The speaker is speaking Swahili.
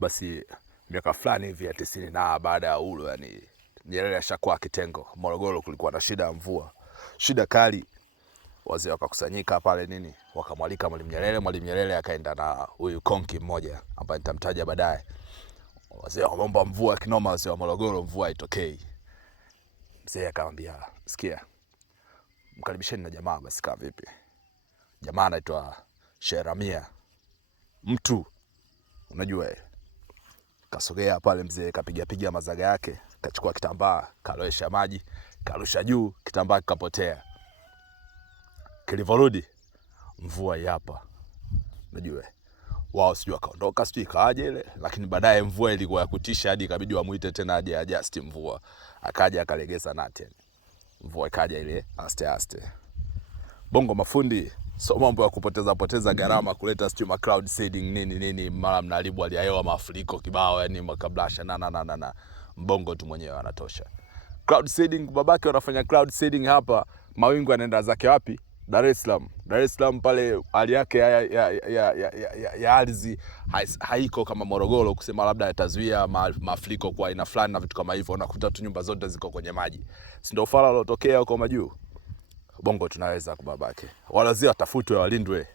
Basi miaka fulani hivi ya 90 na baada ya uhuru, yani Nyerere ashakuwa kitengo. Morogoro kulikuwa na shida ya mvua, shida kali. Wazee wakakusanyika pale nini, wakamwalika Mwalimu Nyerere. Mwalimu Nyerere akaenda na huyu konki mmoja ambaye nitamtaja baadaye. Wazee wakaomba mvua kinoma, wazee wa Morogoro, mvua haitokei. Mzee akamwambia, sikia, mkaribisheni na jamaa. Basi kaa vipi? Jamaa anaitwa Sheramia mtu, unajua. Kasogea pale mzee, kapiga mazaga yake, kachukua kitambaa, kalowesha maji, karusha juu, kitambaa kikapotea. Kilivorudi mvua hapa, unajua. Wao sijui akaondoka, sijui ikawaje ile, lakini baadaye mvua ilikuwa ya kutisha hadi ikabidi wamuite tena aje adjust mvua. Akaja akalegeza nati. Mvua ikaja ile aste aste. Bongo mafundi, so mambo ya kupoteza gharama kuleta sijui cloud seeding nini mara mnaharibu hali ya hewa, mafuriko kibao, yani makablasha na mbongo tu mwenyewe anatosha. Cloud seeding babake wanafanya cloud seeding hapa, mawingu yanaenda zake wapi? Dar es Salaam. Dar es Salaam pale hali yake ya ardhi haiko kama Morogoro, kusema labda yatazuia mafuriko kwa aina fulani na vitu kama hivyo. Unakuta tu nyumba zote ziko kwenye maji. Si ndio ufala uliotokea huko majuu? Bongo tunaweza kubabake. Walazi watafutwe, walindwe.